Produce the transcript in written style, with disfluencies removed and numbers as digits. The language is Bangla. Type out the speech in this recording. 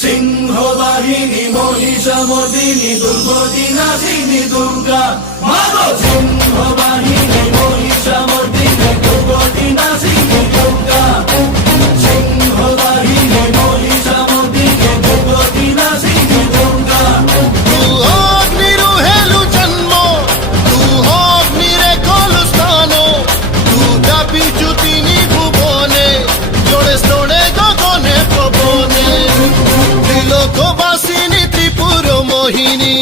সিংহবাহিনী মহিষামর্দিনী দুর্গতি নাশিনী দুর্গা মাগো সিংহবাহিনী মহিষামর্দিনী দুর্গতি নাশিনী দুর্গা সিংহবাহিনী মহিষামর্দিনী দুর্গতি নাশিনী দুর্গা তু অগ্নিরু হেলু জন্ম তু অগ্নিরে কলু স্থান তু দাবি জুতিনি ভুবনে জোড়ে স্তোড়ে গগনে পবনে ত্রিলোকবাসিনী ত্রিপুর মোহিনী